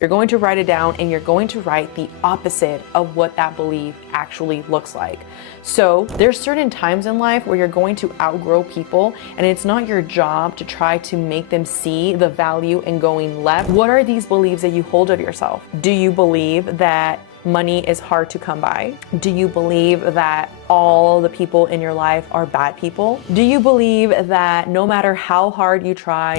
You're going to write it down and you're going to write the opposite of what that belief actually looks like. So there's certain times in life where you're going to outgrow people, and it's not your job to try to make them see the value in going left. What are these beliefs that you hold of yourself? Do you believe that money is hard to come by? Do you believe that all the people in your life are bad people? Do you believe that no matter how hard you try,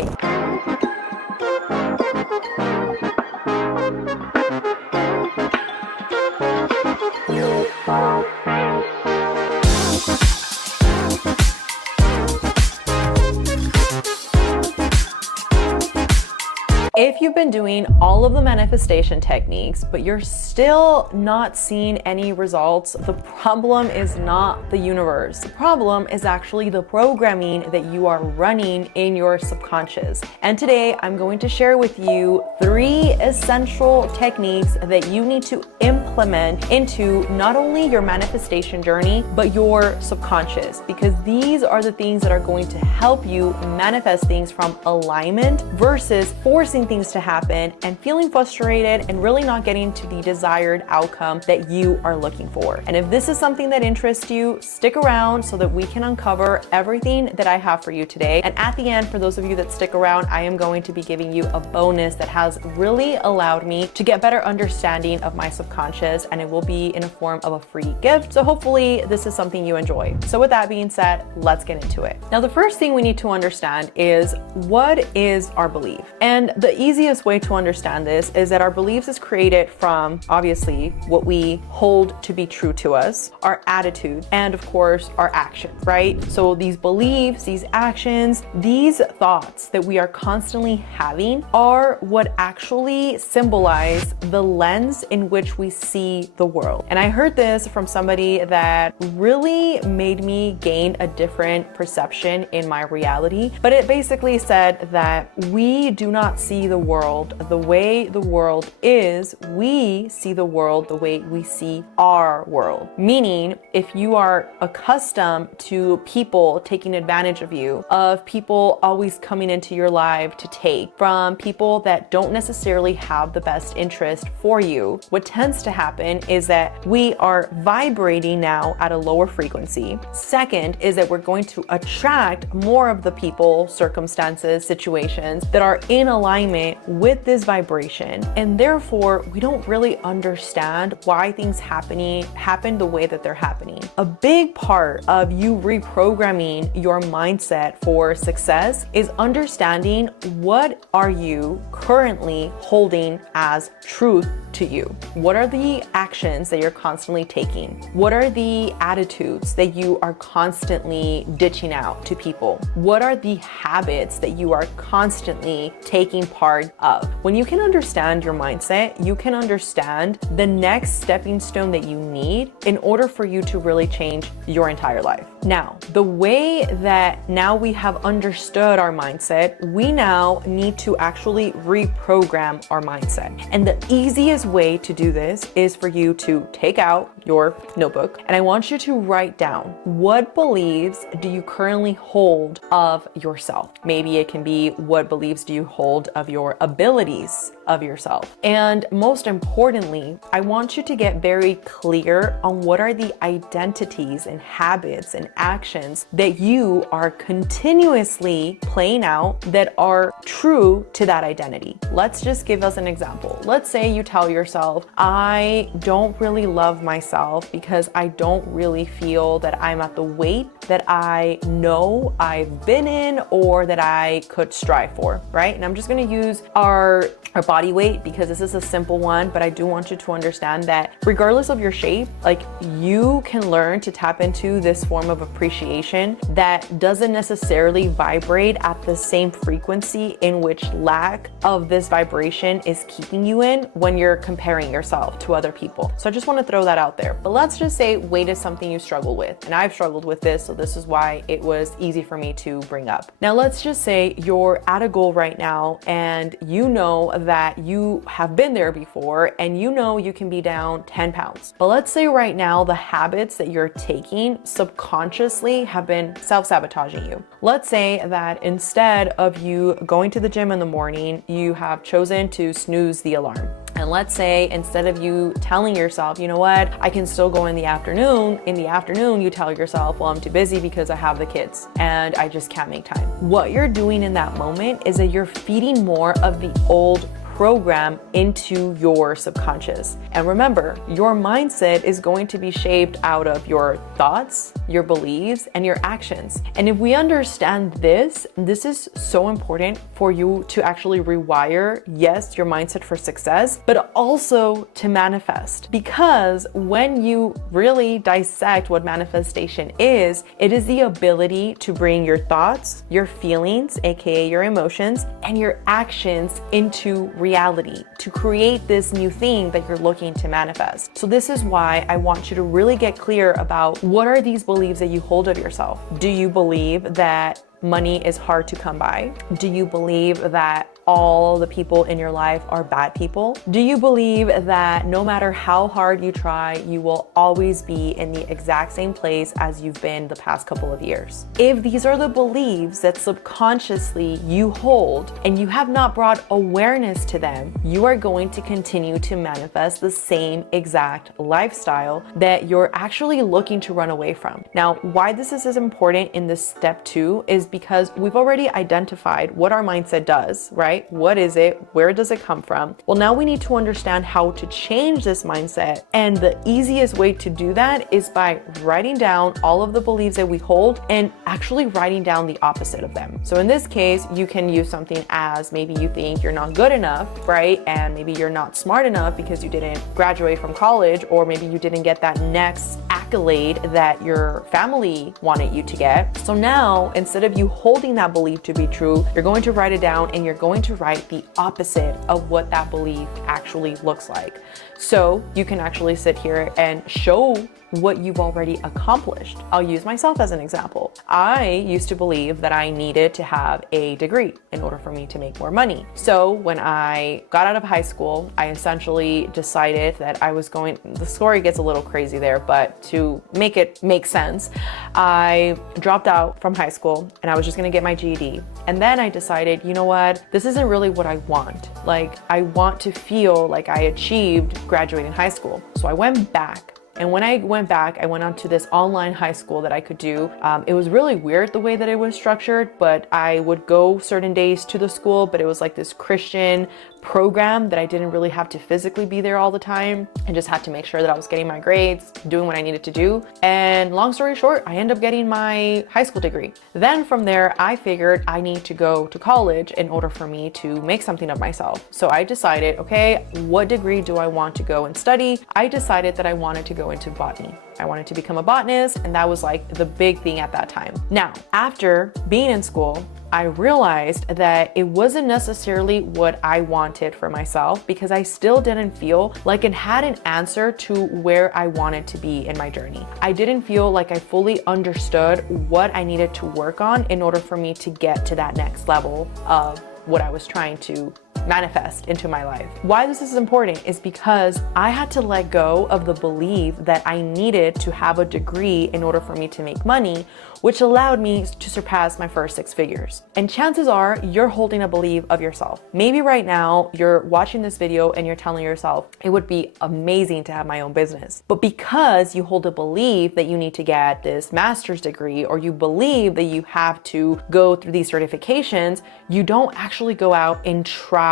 if you've been doing all of the manifestation techniques, but you're still not seeing any results, the problem is not the universe. The problem is actually the programming that you are running in your subconscious. And today I'm going to share with you 3 essential techniques that you need to implement into not only your manifestation journey, but your subconscious, because these are the things that are going to help you manifest things from alignment versus forcing things to happen and feeling frustrated and really not getting to the desired outcome that you are looking for. And if this is something that interests you, stick around so that we can uncover everything that I have for you today. And at the end, for those of you that stick around, I am going to be giving you a bonus that has really allowed me to get better understanding of my subconscious, and it will be in a form of a free gift. So hopefully this is something you enjoy. So with that being said, let's get into it. Now, the first thing we need to understand is, what is our belief? And the easiest way to understand this is that our beliefs is created from, obviously, what we hold to be true to us, our attitude, and of course, our actions, right? So these beliefs, these actions, these thoughts that we are constantly having are what actually symbolize the lens in which we see the world. And I heard this from somebody that really made me gain a different perception in my reality, but it basically said that we do not see the world the way the world is, we see the world the way we see our world. Meaning, if you are accustomed to people taking advantage of you, of people always coming into your life to take from people that don't necessarily have the best interest for you, what tends to happen is that we are vibrating now at a lower frequency. Second is that we're going to attract more of the people, circumstances, situations that are in alignment with this vibration, and therefore we don't really understand why things happen the way that they're happening. A big part of you reprogramming your mindset for success is understanding what are you currently holding as truth to you. What are the actions that you're constantly taking? What are the attitudes that you are constantly ditching out to people? What are the habits that you are constantly taking part of? When you can understand your mindset, you can understand the next stepping stone that you need in order for you to really change your entire life. Now, the way that now we have understood our mindset, we now need to actually reprogram our mindset. And the easiest way to do this is for you to take out your notebook, and I want you to write down, what beliefs do you currently hold of yourself? Maybe it can be, what beliefs do you hold of your abilities of yourself? And most importantly, I want you to get very clear on what are the identities and habits and actions that you are continuously playing out that are true to that identity. Let's just give us an example. Let's say you tell yourself, I don't really love myself because I don't really feel that I'm at the weight that I know I've been in or that I could strive for, right? And I'm just going to use our body weight because this is a simple one, but I do want you to understand that regardless of your shape, like, you can learn to tap into this form of appreciation that doesn't necessarily vibrate at the same frequency in which lack of this vibration is keeping you in when you're comparing yourself to other people. So I just want to throw that out there. there. But let's just say weight is something you struggle with, and I've struggled with this, so this is why it was easy for me to bring up. Now let's just say you're at a goal right now and you know that you have been there before and you know you can be down 10 pounds. But let's say right now the habits that you're taking subconsciously have been self-sabotaging you. Let's say that instead of you going to the gym in the morning, you have chosen to snooze the alarm. And let's say instead of you telling yourself, you know what, I can still go in the afternoon you tell yourself, well, I'm too busy because I have the kids and I just can't make time. What you're doing in that moment is that you're feeding more of the old program into your subconscious. And remember, your mindset is going to be shaped out of your thoughts, your beliefs, and your actions. And if we understand this is so important for you to actually rewire, yes, your mindset for success, but also to manifest. Because when you really dissect what manifestation is, it is the ability to bring your thoughts, your feelings, aka your emotions, and your actions into reality, to create this new thing that you're looking to manifest. So this is why I want you to really get clear about what are these beliefs that you hold of yourself. Do you believe that money is hard to come by? Do you believe that all the people in your life are bad people? Do you believe that no matter how hard you try, you will always be in the exact same place as you've been the past couple of years? If these are the beliefs that subconsciously you hold and you have not brought awareness to them, you are going to continue to manifest the same exact lifestyle that you're actually looking to run away from. Now, why this is important in this step 2 is because we've already identified what our mindset does, right? What is it? Where does it come from? Well, now we need to understand how to change this mindset. And the easiest way to do that is by writing down all of the beliefs that we hold and actually writing down the opposite of them. So in this case, you can use something as maybe you think you're not good enough, right? And maybe you're not smart enough because you didn't graduate from college, or maybe you didn't get that next accolade that your family wanted you to get. So now, instead of you holding that belief to be true, you're going to write it down and you're going to write the opposite of what that belief actually looks like. So you can actually sit here and show what you've already accomplished. I'll use myself as an example. I used to believe that I needed to have a degree in order for me to make more money. So when I got out of high school, I essentially decided that I was going, the story gets a little crazy there, but to make it make sense, I dropped out from high school and I was just gonna get my GED. And then I decided, you know what, this isn't really what I want. Like, I want to feel like I achieved graduating high school. So I went back. And when I went back, I went on to this online high school that I could do. It was really weird the way that it was structured, but I would go certain days to the school, but it was like this Christian program that I didn't really have to physically be there all the time. I just had to make sure that I was getting my grades, doing what I needed to do. And long story short, I ended up getting my high school degree. Then from there, I figured I need to go to college in order for me to make something of myself. So I decided, okay, what degree do I want to go and study? I decided that I wanted to go into botany. I wanted to become a botanist, and that was like the big thing at that time. Now, after being in school, I realized that it wasn't necessarily what I wanted for myself, because I still didn't feel like it had an answer to where I wanted to be in my journey. I didn't feel like I fully understood what I needed to work on in order for me to get to that next level of what I was trying to manifest into my life. Why this is important is because I had to let go of the belief that I needed to have a degree in order for me to make money, which allowed me to surpass my first 6 figures. And chances are you're holding a belief of yourself. Maybe right now you're watching this video and you're telling yourself, it would be amazing to have my own business. But because you hold a belief that you need to get this master's degree, or you believe that you have to go through these certifications, you don't actually go out and try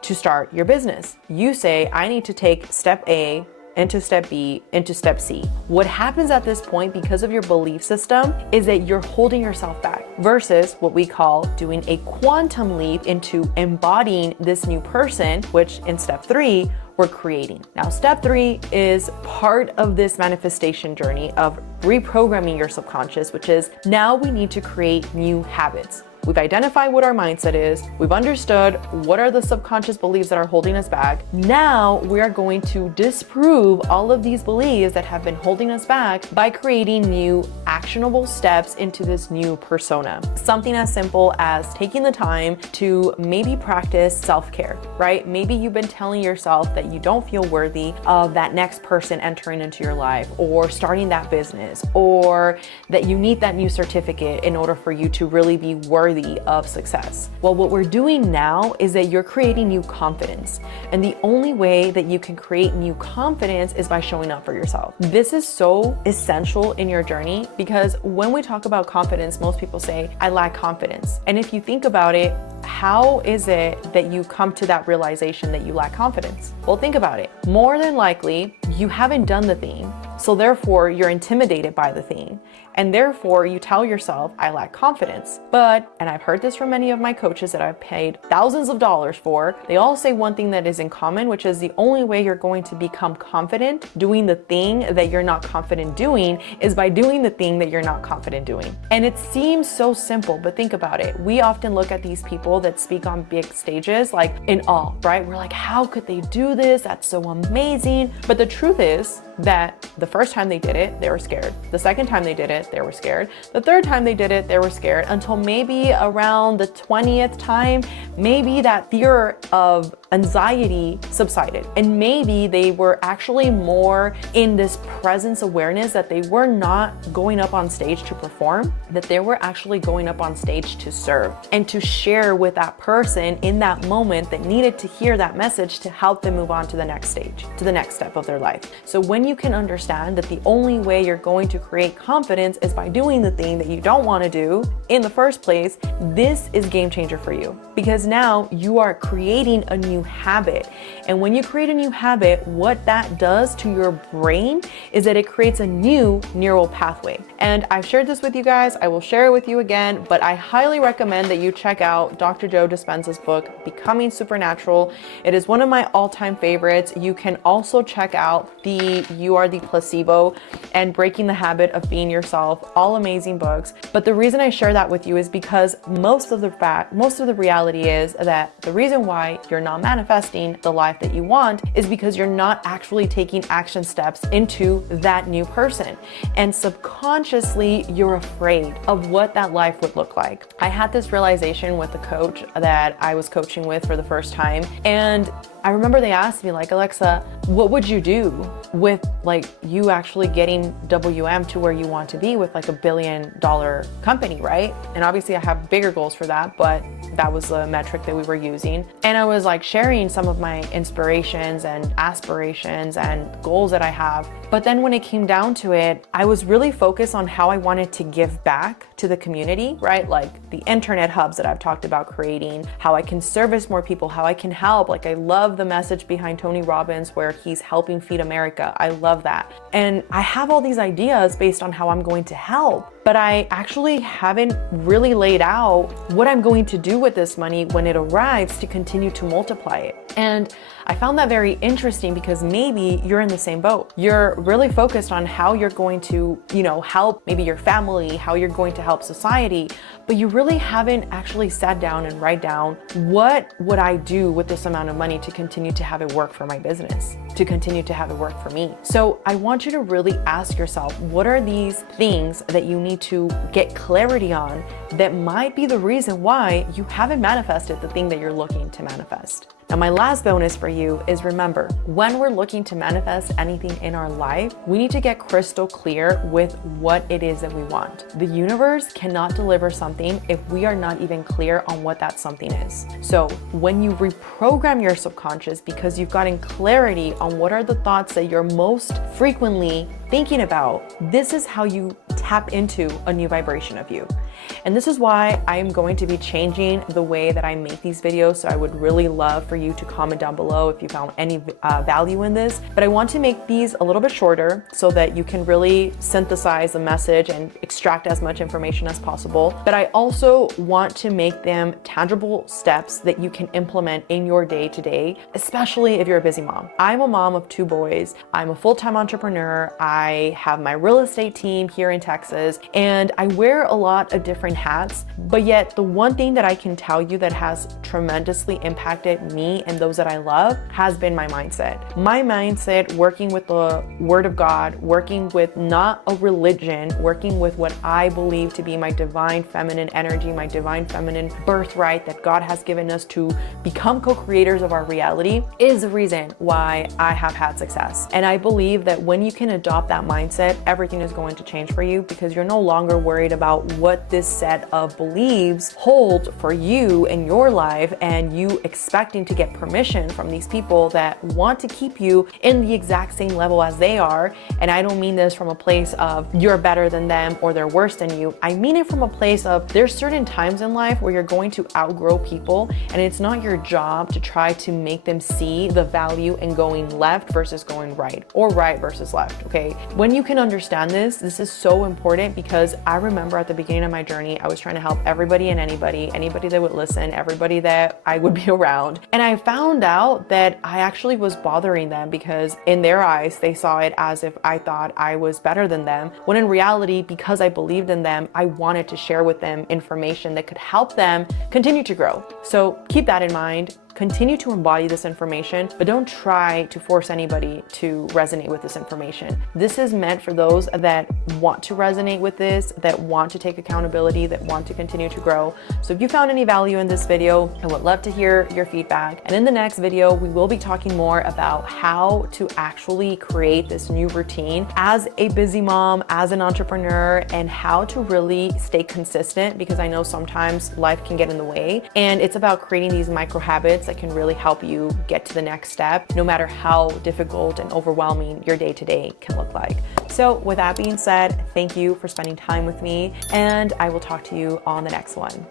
to start your business. You say, I need to take step A into step B, into step C. What happens at this point, because of your belief system, is that you're holding yourself back versus what we call doing a quantum leap into embodying this new person, which in step 3, we're creating. Now, step 3 is part of this manifestation journey of reprogramming your subconscious, which is now we need to create new habits. we've identified what our mindset is, we've understood what are the subconscious beliefs that are holding us back. Now we are going to disprove all of these beliefs that have been holding us back by creating new actionable steps into this new persona. Something as simple as taking the time to maybe practice self-care, right? Maybe you've been telling yourself that you don't feel worthy of that next person entering into your life, or starting that business, or that you need that new certificate in order for you to really be worthy of success. Well, what we're doing now is that you're creating new confidence. And the only way that you can create new confidence is by showing up for yourself. This is so essential in your journey, because when we talk about confidence, most people say, I lack confidence. And if you think about it, how is it that you come to that realization that you lack confidence? Well, think about it. More than likely, you haven't done the thing. So therefore, you're intimidated by the thing. And therefore, you tell yourself, I lack confidence. But, and I've heard this from many of my coaches that I've paid thousands of dollars for, they all say one thing that is in common, which is the only way you're going to become confident doing the thing that you're not confident doing is by doing the thing that you're not confident doing. And it seems so simple, but think about it. We often look at these people that speak on big stages like in awe, right? We're like, how could they do this? That's so amazing. But the truth is that the first time they did it, they were scared. The second time they did it, they were scared. The third time they did it, they were scared, until maybe around the 20th time, maybe that fear of anxiety subsided. And maybe they were actually more in this presence awareness that they were not going up on stage to perform, that they were actually going up on stage to serve and to share with that person in that moment that needed to hear that message to help them move on to the next stage, to the next step of their life. So when you can understand that the only way you're going to create confidence is by doing the thing that you don't want to do in the first place, this is game changer for you, because now you are creating a new habit. And when you create a new habit, what that does to your brain is that it creates a new neural pathway. And I've shared this with you guys, I will share it with you again, but I highly recommend that you check out Dr. Joe Dispenza's book, Becoming Supernatural. It is one of my all-time favorites. You can also check out the You Are the Placebo and Breaking the Habit of Being Yourself, all amazing books. But the reason I share that with you is because most of the reality is that the reason why you're not manifesting the life that you want is because you're not actually taking action steps into that new person. And subconsciously, you're afraid of what that life would look like. I had this realization with the coach that I was coaching with for the first time. And I remember they asked me, like, Alexa, what would you do with like you actually getting WM to where you want to be with like $1 billion company, right? And obviously I have bigger goals for that, but that was the metric that we were using. And I was like sharing some of my inspirations and aspirations and goals that I have. But then when it came down to it, I was really focused on how I wanted to give back to the community, right? Like the internet hubs that I've talked about creating, how I can service more people, how I can help. Like I love the message behind Tony Robbins where he's helping feed America. I love that. And I have all these ideas based on how I'm going to help, but I actually haven't really laid out what I'm going to do with this money when it arrives to continue to multiply it. And I found that very interesting because maybe you're in the same boat. You're really focused on how you're going to, help maybe your family, how you're going to help society, but you really haven't actually sat down and write down, what would I do with this amount of money to continue to have it work for my business, to continue to have it work for me? So I want you to really ask yourself, what are these things that you need to get clarity on that might be the reason why you haven't manifested the thing that you're looking to manifest? Now, my last bonus for you is, remember, when we're looking to manifest anything in our life, we need to get crystal clear with what it is that we want. The universe cannot deliver something if we are not even clear on what that something is. So when you reprogram your subconscious because you've gotten clarity on what are the thoughts that you're most frequently thinking about, this is how you tap into a new vibration of you. And this is why I am going to be changing the way that I make these videos. So I would really love for you to comment down below if you found any value in this. But I want to make these a little bit shorter so that you can really synthesize the message and extract as much information as possible. But I also want to make them tangible steps that you can implement in your day-to-day, especially if you're a busy mom. I'm a mom of 2 boys. I'm a full-time entrepreneur. I have my real estate team here in Texas. Texas, and I wear a lot of different hats, but yet the one thing that I can tell you that has tremendously impacted me and those that I love has been my mindset. My mindset, working with the Word of God, working with not a religion, working with what I believe to be my divine feminine energy, my divine feminine birthright that God has given us to become co-creators of our reality, is the reason why I have had success. And I believe that when you can adopt that mindset, everything is going to change for you, because you're no longer worried about what this set of beliefs hold for you in your life, and you expecting to get permission from these people that want to keep you in the exact same level as they are. And I don't mean this from a place of you're better than them or they're worse than you. I mean it from a place of there's certain times in life where you're going to outgrow people, and it's not your job to try to make them see the value in going left versus going right, or right versus left, okay? When you can understand this is so important, because I remember at the beginning of my journey, I was trying to help everybody and anybody that would listen, everybody that I would be around. And I found out that I actually was bothering them, because in their eyes, they saw it as if I thought I was better than them, when in reality, because I believed in them, I wanted to share with them information that could help them continue to grow. So keep that in mind. Continue to embody this information, but don't try to force anybody to resonate with this information. This is meant for those that want to resonate with this, that want to take accountability, that want to continue to grow. So if you found any value in this video, I would love to hear your feedback. And in the next video, we will be talking more about how to actually create this new routine as a busy mom, as an entrepreneur, and how to really stay consistent, because I know sometimes life can get in the way. And it's about creating these micro habits that can really help you get to the next step, no matter how difficult and overwhelming your day-to-day can look like. So with that being said, thank you for spending time with me, and I will talk to you on the next one.